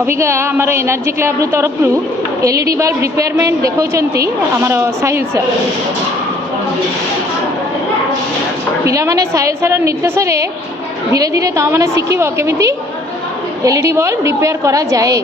अबिका आमर energy club तरफ LED bulb repayment देखौचंती आमर साहिल सर पिला माने साहिल सर निर्देश धीरे धीरे तुम मैंने शिखब केमिति एलईडी बल्ब रिपेयर करा जाए।